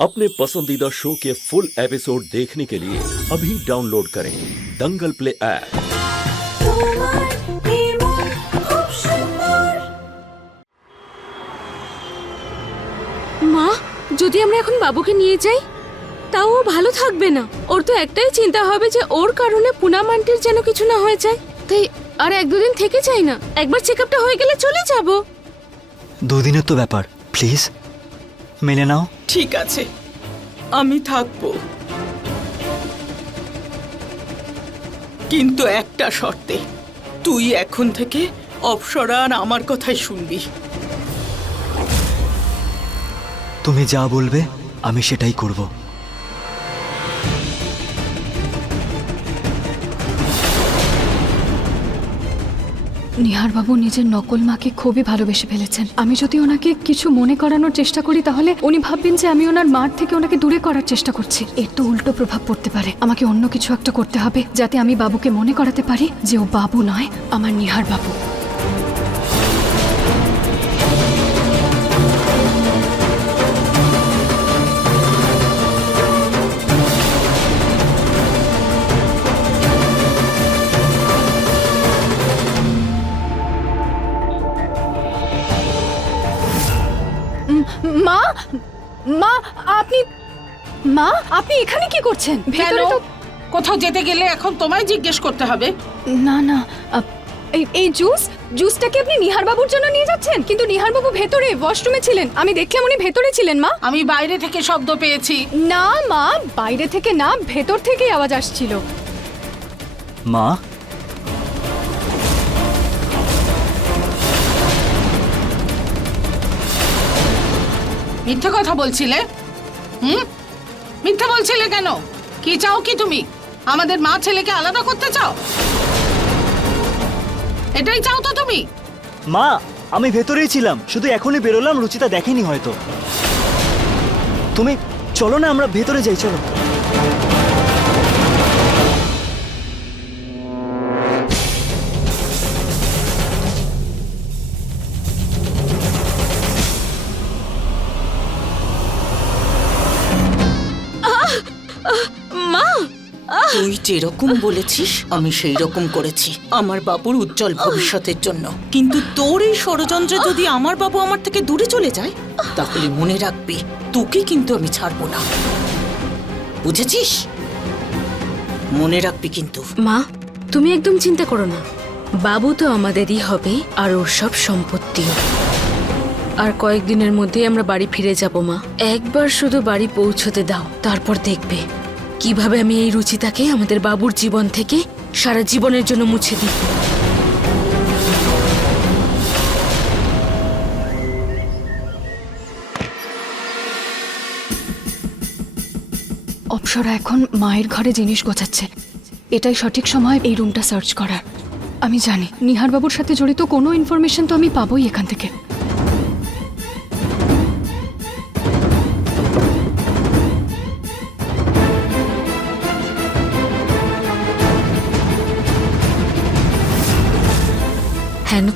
अपने पसंदीदा शो के फुल एपिसोड देखने के लिए अभी डाउनलोड करें दंगल प्ले ऐप তোমার নির্মল খুব সুন্দর মা যদি আমরা এখন বাবুকে নিয়ে যাই তাও ও ভালো থাকবে না ওর তো একটাই চিন্তা হবে যে ওর কারণে পুনাম আন্টির যেন কিছু না হয়ে যায় তাই আর এক দুদিন থেকে যাই না একবার চেক আপটা হয়ে গেলে চলে যাব দুদিনের তো ব্যাপার প্লিজ মেনে নাও। ঠিক আছে। আমি থাকব। কিন্তু একটা শর্তে তুই এখন থেকে অপসরান আমার কথাই শুনবি। তুমি যা বলবে আমি সেটাই করব। নিহারবাবু নিজের নকল মাকে খুবই ভালোবেসে ফেলেছেন। আমি যদি ওনাকে কিছু মনে করানোর চেষ্টা করি, তাহলে উনি ভাববেন যে আমি ওনার মার থেকে ওনাকে দূরে করার চেষ্টা করছি। এর তো উল্টো প্রভাব পড়তে পারে। আমাকে অন্য কিছু একটা করতে হবে, যাতে আমি বাবুকে মনে করাতে পারি যে ও বাবু নয়, আমার নিহার বাবু মা মা আপনি মা আপনি এখানে কি করছেন? ভেতরে তো কোথাও যেতে গেলে এখন তোমায় জিজ্ঞেস করতে হবে। না না এই এই জুস জুসটাকে আপনি নিহার বাবুর জন্য নিয়ে যাচ্ছেন? কিন্তু নিহার বাবু ভেতরে ওয়াশরুমে ছিলেন। আমি দেখলাম উনি ভেতরে ছিলেন মা। আমি বাইরে থেকে শব্দ পেয়েছি। না মা বাইরে থেকে না ভেতর থেকেই আওয়াজ আসছিল। মা মিথ্যে কথা বলছিলে? হুম? মিথ্যে বলছিলে কেন? কি চাও কি তুমি? আমাদের মা ছেলেকে আলাদা করতে চাও? এটাই চাও তো তুমি? মা, আমি ভেতরেই ছিলাম, শুধু এখনই বেরোলাম, রুচিতা দেখেনি হয়তো। তুমি, চলো না, আমরা ভেতরে যাই, চলো। তুই যেরকম বলেছিস, আমি সেই রকম করেছি। আমার বাবুর উজ্জ্বল ভবিষ্যতের জন্য। কিন্তু তোর এই ষড়যন্ত্রে যদি আমার বাবু আমার থেকে দূরে চলে যায়, তাহলে মনে রাখবি, তোকে কিন্তু আমি ছাড়বো না। বুঝেছিস? মনে রাখবি কিন্তু। মা, তুমি একদম চিন্তা করো না। বাবু তো আমাদেরই হবে, আর ওর সব সম্পত্তিও আর কয়েকদিনের মধ্যেই আমরা বাড়ি ফিরে যাব, মা। একবার শুধু বাড়ি পৌঁছতে দাও, তারপর দেখবে। কীভাবে আমি এই রুচিতাকে আমাদের বাবুর জীবন থেকে সারা জীবনের জন্য মুছে দিই? অপসরা এখন মায়ের ঘরে জিনিস গোছাচ্ছে। এটাই সঠিক সময় এই রুমটা সার্চ করার। আমি জানি নিহার বাবুর সাথে জড়িত কোনো ইনফরমেশন তো আমি পাবোই এখান থেকে।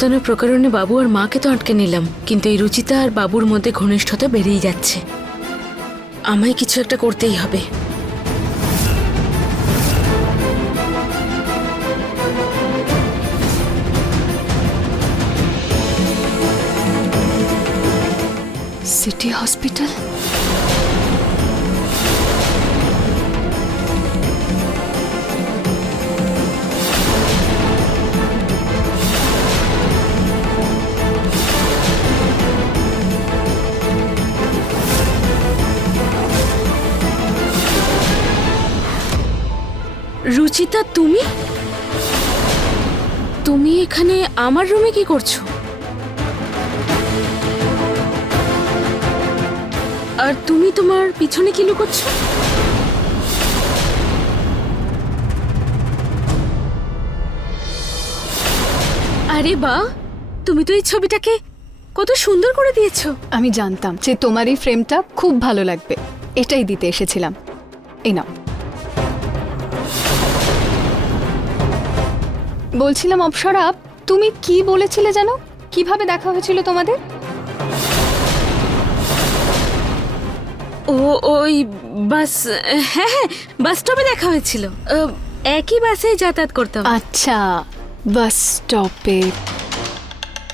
হেনতন প্রকারণে বাবু আর মাকে তো আটকে নিলাম, কিন্তু এই রুচিতা আর বাবুর মধ্যে ঘনিষ্ঠতা বেড়েই যাচ্ছে। আমায় কিছু একটা করতেই হবে। City hospital? রুচিতা তুমি? তুমি এখানে আমার রুমে কি করছ? আর তুমি তোমার পিছনে কি লুকোচ্ছ? আরে বা, তুমি তো এই ছবিটাকে কত সুন্দর করে দিয়েছ। আমি জানতাম যে তোমার এই ফ্রেমটা খুব ভালো লাগবে। এটাই দিতে এসেছিলাম। এই নাও। বলছিলাম অপসরা তুমি কি বলেছিলে জানো? কীভাবে দেখা হয়েছিল তোমাদের? ও ওই বাস হ্যাঁ হ্যাঁ বাস স্টপে দেখা হয়েছিল। একই বাসে যাতায়াত করতাম। আচ্ছা বাস স্টপে।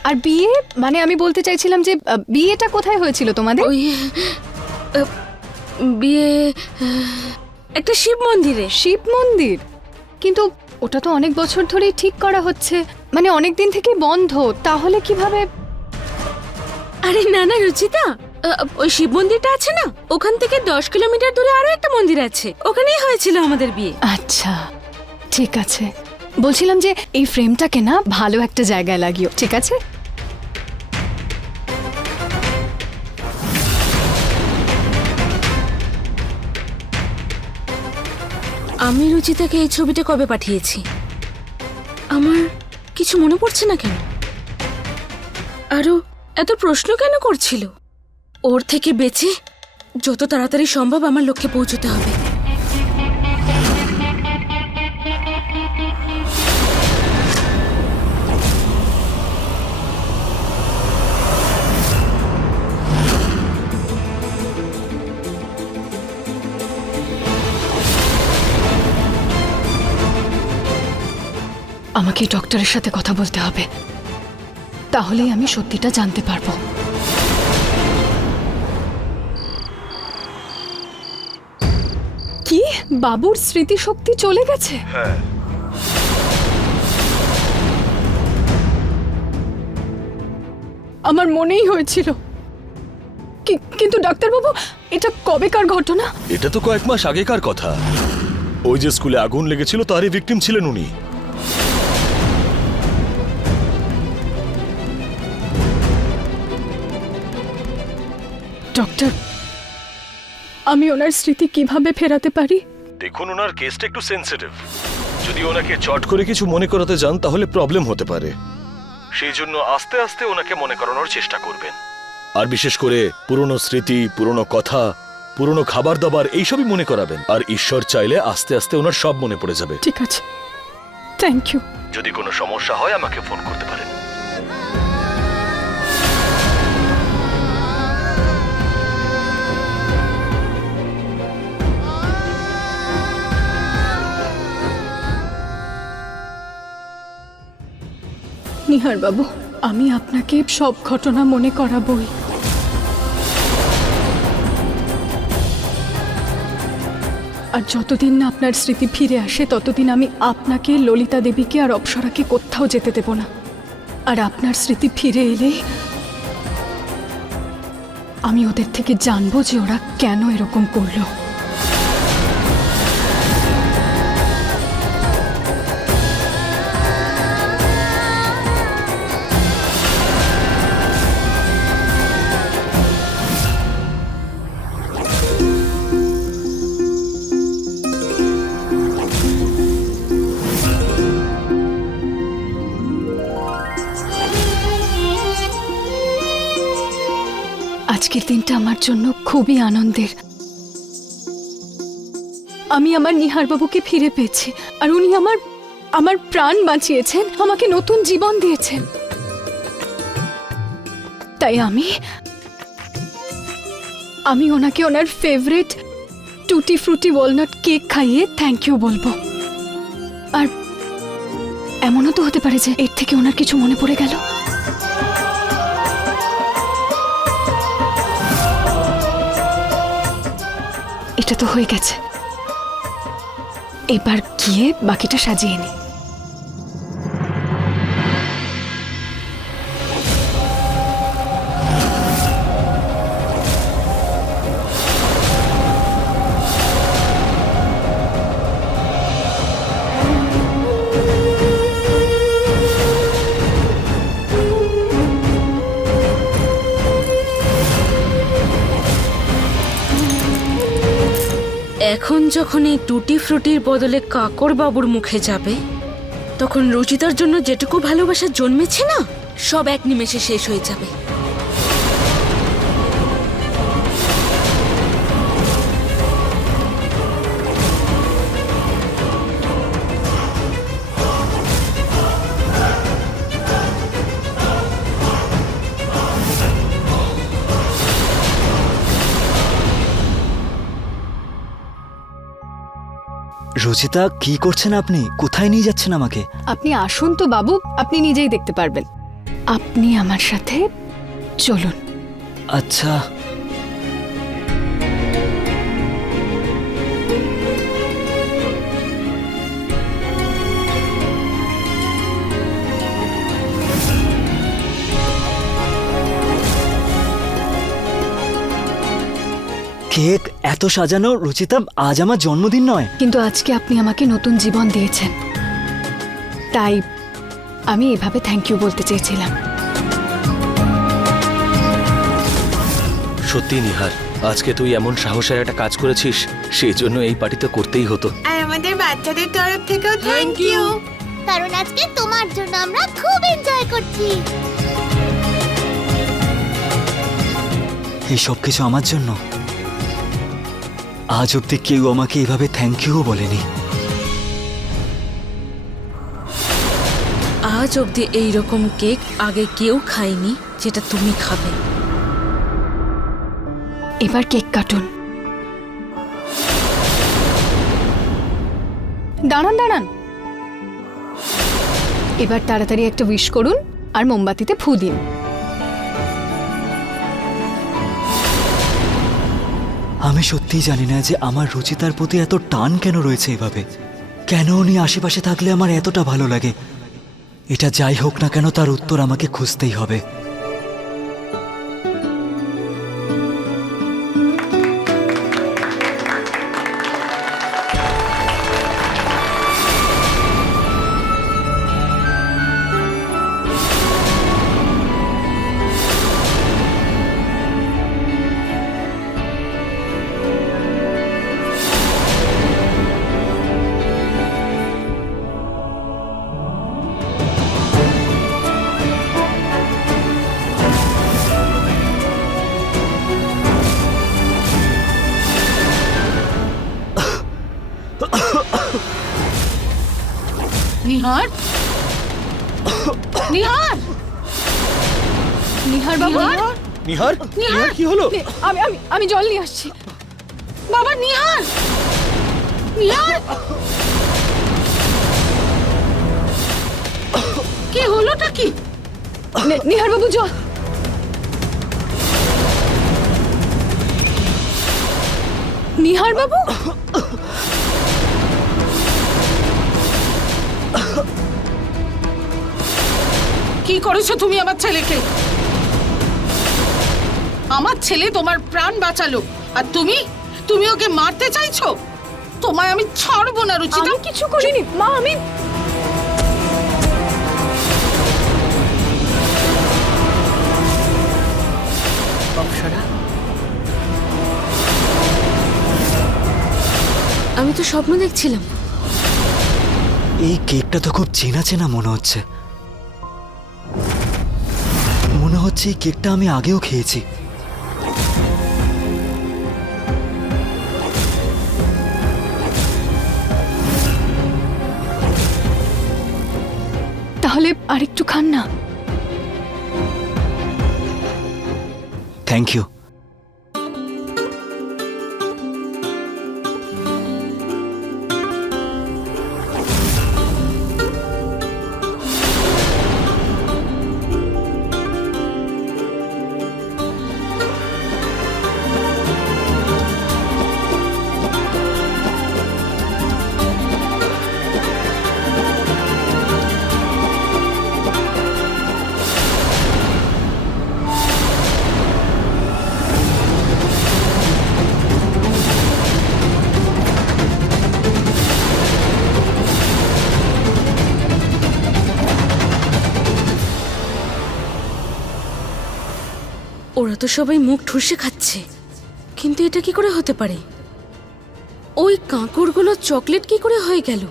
আর বিয়ে? মানে আমি বলতে চাইছিলাম যে বিয়েটা কোথায় হয়েছিল তোমাদের? ওই বিয়ে একটা শিব মন্দিরে। শিব মন্দির? কিন্তু ওটা তো অনেক বছর ধরেই ঠিক করা হচ্ছে। মানে অনেক দিন থেকে বন্ধ তাহলে কীভাবে? আরে না না রুচিতা। আহ, ওই শিব মন্দিরটা আছে না? ওখান থেকে দশ কিলোমিটার দূরে আরও একটা মন্দির আছে। ওখানেই হয়েছিল আমাদের বিয়ে। আচ্ছা ঠিক আছে। বলছিলাম যে এই ফ্রেমটাকে না ভালো একটা জায়গায় লাগিও ঠিক আছে? আমি রুচিতাকে এই ছবিটা কবে পাঠিয়েছি? আমার কিছু মনে পড়ছে না কেন? আরও এত প্রশ্ন কেন করছিল? ওর থেকে বেঁচে যত তাড়াতাড়ি সম্ভব আমার লক্ষ্যে পৌঁছতে হবে। আমাকে ডক্টরের সাথে কথা বলতে হবে। তাহলেই আমি সত্যিটা জানতে পারব। কি? বাবুর স্মৃতিশক্তি চলে গেছে? আমার মনেই হয়েছিল। কি- কিন্তু ডাক্তারবাবু এটা কবেকার ঘটনা? এটা তো কয়েক মাস আগেকার কথা। ওই যে স্কুলে আগুন লেগেছিল তারই ভিকটিম ছিলেন উনি। ডক্টর আমি ওনার স্মৃতি কীভাবে ফেরাতে পারি? দেখুন ওনার কেসটা একটু সেন্সিটিভ যদি ওনাকে চট করে কিছু মনে করাতে যান তাহলে প্রবলেম হতে পারে। সেই জন্য আস্তে আস্তে ওনাকে মনে করানোর চেষ্টা করবেন। আর বিশেষ করে পুরনো স্মৃতি পুরনো কথা পুরনো খাবার দাবার এইসবই মনে করাবেন। আর ঈশ্বর চাইলে আস্তে আস্তে ওনার সব মনে পড়ে যাবে। ঠিক আছে। থ্যাংক ইউ যদি কোনো সমস্যা হয় আমাকে ফোন করতে পারেন। নিহার বাবু, আমি আপনাকে সব ঘটনা মনে করাবই। আর যতদিন না আপনার স্মৃতি ফিরে আসে, ততদিন আমি আপনাকে, ললিতা দেবীকে আর অপ্সরাকে কোথাও যেতে দেব না। আর আপনার স্মৃতি ফিরে এলে আমি ওদের থেকে জানব যে ওরা কেন এরকম করল। আজকের দিনটা আমার জন্য খুবই আনন্দের। আমি আমার নিহার বাবুকে ফিরে পেয়েছি আর উনি আমার আমার প্রাণ বাঁচিয়েছেন, আমাকে নতুন জীবন দিয়েছেন। তাই আমি আমি ওনাকে ওনার favourite tutti frutti walnut cake খাইয়ে থ্যাংক ইউ বলব। আর এমনও তো হতে পারে যে এর থেকে ওনার কিছু মনে পড়ে গেল। এটা তো হয়ে গেছে। এবার গিয়ে বাকিটা সাজিয়ে নি। যখন এই টুটি ফ্রুটির বদলে কাকর বাবুর মুখে যাবে, তখন রচিতার জন্য যেটুকু ভালোবাসা জন্মেছে না, সব এক নিমেষে শেষ হয়ে যাবে। রুচিতা কি করছেন আপনি? কোথায় নিয়ে যাচ্ছেন আমাকে? আপনি আসুন তো বাবু আপনি নিজেই দেখতে পারবেন। আপনি আমার সাথে চলুন। আচ্ছা কেক এত সাজানো রুচিতা আজ আমার জন্মদিন নয়। কিন্তু আজকে আপনি আমাকে নতুন জীবন দিয়েছেন। তাই আমি এভাবে থ্যাংক ইউ বলতে চেয়েছিলাম। সত্যি নিহার আজকে তুই এমন সাহসের একটা কাজ করেছিস সেই জন্য এই পার্টি তো করতেই হতো। আর আমাদের বাচ্চাদের তরফ থেকেও থ্যাংক ইউ কারণ আজকে তোমার জন্য আমরা খুব এনজয় করছি। এই সব কিছু আমার জন্য। আজ অব্দি কেউ আমাকে এভাবে থ্যাংক ইউ বলেনি। আজ অবধি এই রকম কেক আগে কেউ খায়নি যেটা তুমি খাবে। এবার কেক কাটুন। দাঁড়ান দাঁড়ান। এবার তাড়াতাড়ি একটা উইশ করুন আর মোমবাতিতে ফু দিন। আমি সত্যিই জানি না যে আমার রুচিতার প্রতি এত টান কেন রয়েছে এভাবে। কেন উনি আশেপাশে থাকলে আমার এতটা ভালো লাগে? এটা যাই হোক না কেন তার উত্তর আমাকে খুঁজতেই হবে। নিহার? নিহার? কি হলো? আমি আমি আমি জল নিয়ে আসছি। বাবা নিহার! নিহার! কি হলোটা কি? নিহার বাবু জল। নিহার বাবু? কি করেছ তুমি আমার ছেলেকে? আমার ছেলে তোমার প্রাণ বাঁচালো। আর তুমি? তুমি ওকে মারতে চাইছো? তোমায় আমি ছাড়বো না রুচিতা। আমি কিছু করিনি। মা আমি অপসরা। আমি তো স্বপ্ন দেখছিলাম। এই কেকটা তো খুব চেনা চেনা মনে হচ্ছে। মনে হচ্ছে এই কেকটা আমি আগেও খেয়েছি। তাহলে আরেকটু খান না। থ্যাংক ইউ ওরা তো সবাই মুখ ঠুসে খাচ্ছে। কিন্তু এটা কি করে হতে পারে? ওই কাঁকড়গুলো চকলেট কি করে হয়ে গেল?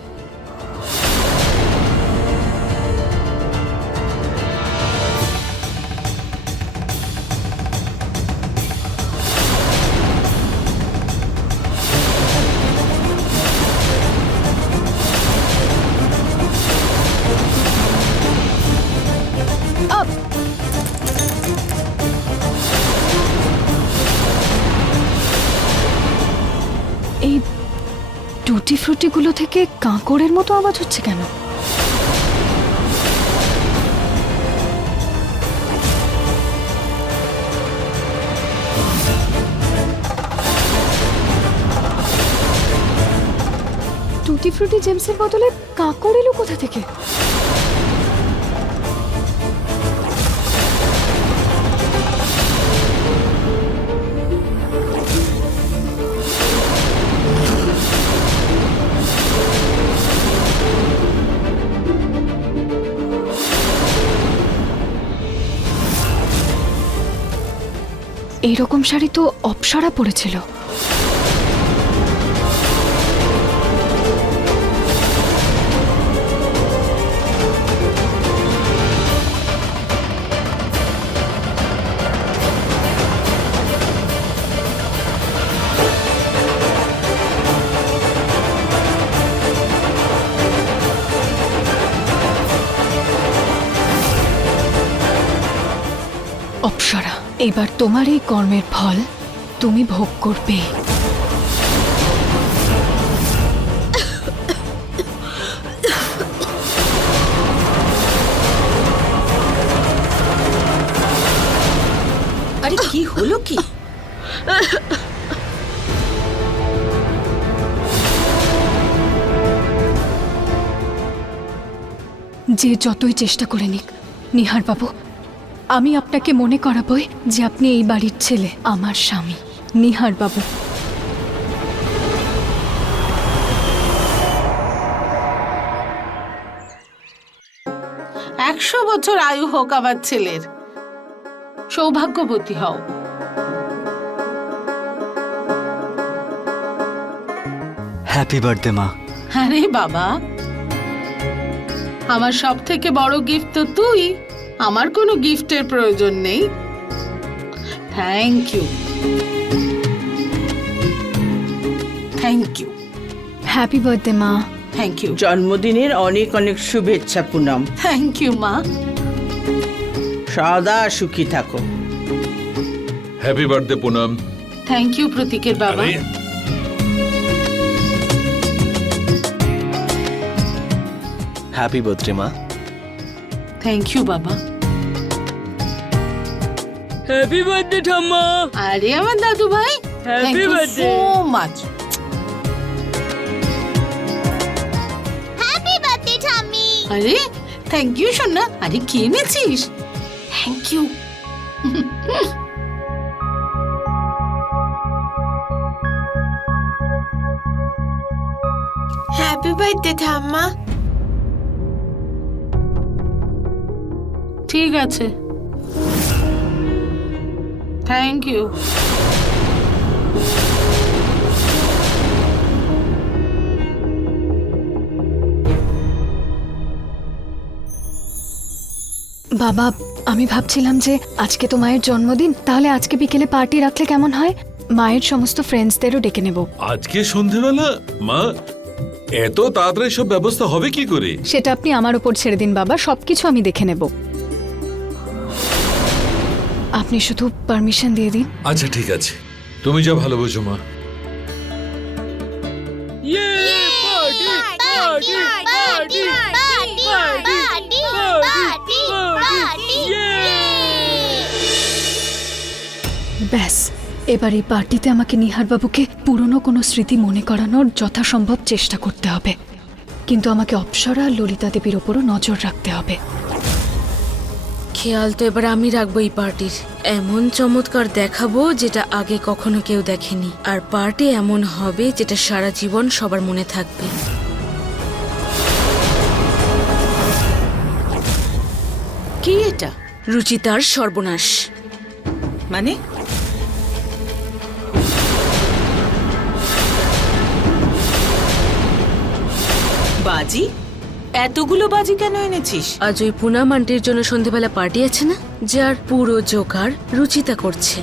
টুটি থেকে কাঁকড়ের মতো আওয়াজ হচ্ছে কেন? টুটি ফ্রুটি জেমসের বদলে কাঁকড় এলো কোথা থেকে? এইরকম শাড়ি তো অপসরা পরেছিল। এবার তোমার এই কর্মের ফল তুমি ভোগ করবে। আরে কি হলো কি? যে যতই চেষ্টা করে নিক নিহার বাবু আমি আপনাকে মনে করাবই যে আপনি এই বাড়ির ছেলে আমার স্বামী নিহার বাবু। একশো বছর আয়ু হোক আমার ছেলের। সৌভাগ্যবতী হও। হ্যাপি বার্থডে মা। আরে বাবা। আমার সব থেকে বড় গিফট তো তুই। আমার কোনো গিফটের প্রয়োজন নেই। Thank you thank you happy birthday মা থ্যাংক ইউ জন্মদিনের অনেক অনেক শুভেচ্ছা পুনম। থ্যাংক ইউ মা সদা সুখী থাকো। Happy birthday Poonam. Thank you প্রতীকের বাবা। আরে। হ্যাপি বার্থডে মা থ্যাংক ইউ বাবা হ্যাপি বার্থডে ঠাম্মা আরে আমার দাদু ভাই thank you so much happy birthday ঠাম্মি আরে থ্যাংক ইউ সোনা। আরে কি এনেছিস? থ্যাংক ইউ হ্যাপি বার্থডে ঠাম্মা ঠিক আছে। থ্যাংক ইউ বাবা আমি ভাবছিলাম যে আজকে তো মায়ের জন্মদিন তাহলে আজকে বিকেলে পার্টি রাখলে কেমন হয়? মায়ের সমস্ত ফ্রেন্ডসদেরও ডেকে নেব। আজকে সন্ধেবেলা? মা এত তাড়াতাড়ি সব ব্যবস্থা হবে কি করে? সেটা আপনি আমার উপর ছেড়ে দিন বাবা সবকিছু আমি দেখে নেব। আপনি শুধু পারমিশন দিয়ে দিন। আচ্ছা ঠিক আছে। তুমি যা ভালো বোঝো মা। Party party party party party party ব্যাস এবার এই পার্টিতে আমাকে নিহারবাবুকে পুরনো কোনো স্মৃতি মনে করানোর যথাসম্ভব চেষ্টা করতে হবে। কিন্তু আমাকে অপ্সরা আর ললিতা দেবীর ওপরও নজর রাখতে হবে। খেয়াল তো এবার আমি রাখব এই পার্টির। এমন চমৎকার দেখাবো যেটা আগে কখনো কেউ দেখেনি। আর পার্টি এমন হবে যেটা সারা জীবন সবার মনে থাকবে। কি এটা? রুচিতার সর্বনাশ। মানে? বাজি? এতগুলো বাজি কেন এনেছিস? আজ ওই পুনাম আন্টির জন্য সন্ধেবেলা পার্টি আছে না? যার পুরো জোগাড় রুচিতা করছে।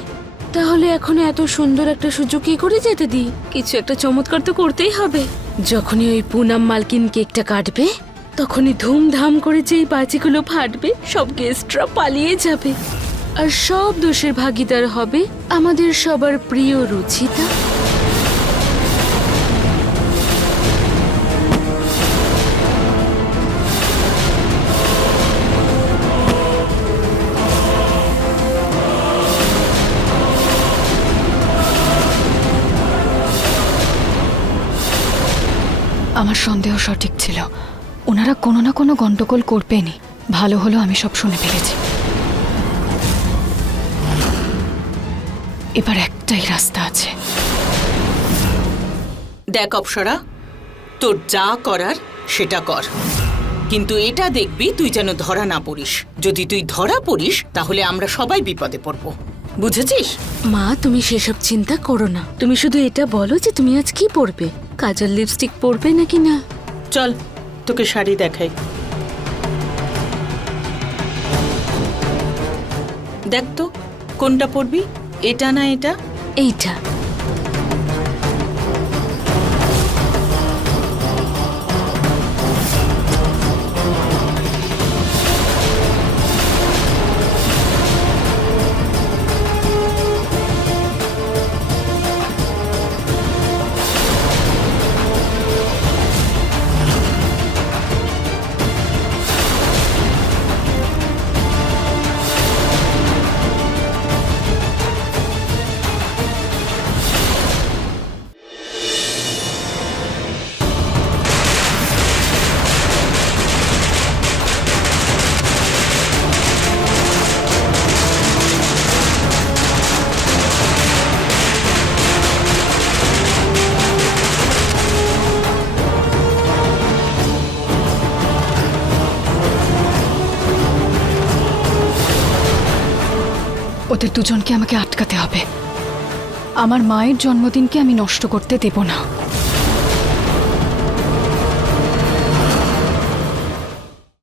তাহলে এখন এত সুন্দর একটা সুযোগ কি করে যেতে দিই? কিছু একটা চমৎকার তো করতেই হবে। যখনই ওই পুনাম মালকিন কেকটা কাটবে, তখনই ধুমধাম করে যেই বাজিগুলো ফাটবে, সব গেস্টরা পালিয়ে যাবে। আর সব দোষের ভাগিদার হবে আমাদের সবার প্রিয় রুচিতা। আমার সন্দেহ সঠিক ছিল। ওনারা কোনো না কোনো গন্ডগোল করবেনই। ভালো হলো আমি সব শুনে ফেলেছি। এবার একটাই রাস্তা আছে। দেখ অপসরা তোর যা করার সেটা কর। কিন্তু এটা দেখবি তুই যেন ধরা না পড়িস। যদি তুই ধরা পড়িস তাহলে আমরা সবাই বিপদে পড়ব। বুঝেছিস? মা তুমি সেসব চিন্তা করো না। তুমি শুধু এটা বলো যে তুমি আজ কি পরবে কাজল লিপস্টিক পরবে নাকি না? চল তোকে শাড়ি দেখাই। দেখ তো কোনটা পরবি? এটা না এটা? এইটা। দুজনকে আমাকে আটকাতে হবে। আমার মায়ের জন্মদিনকে আমি নষ্ট করতে দেব না।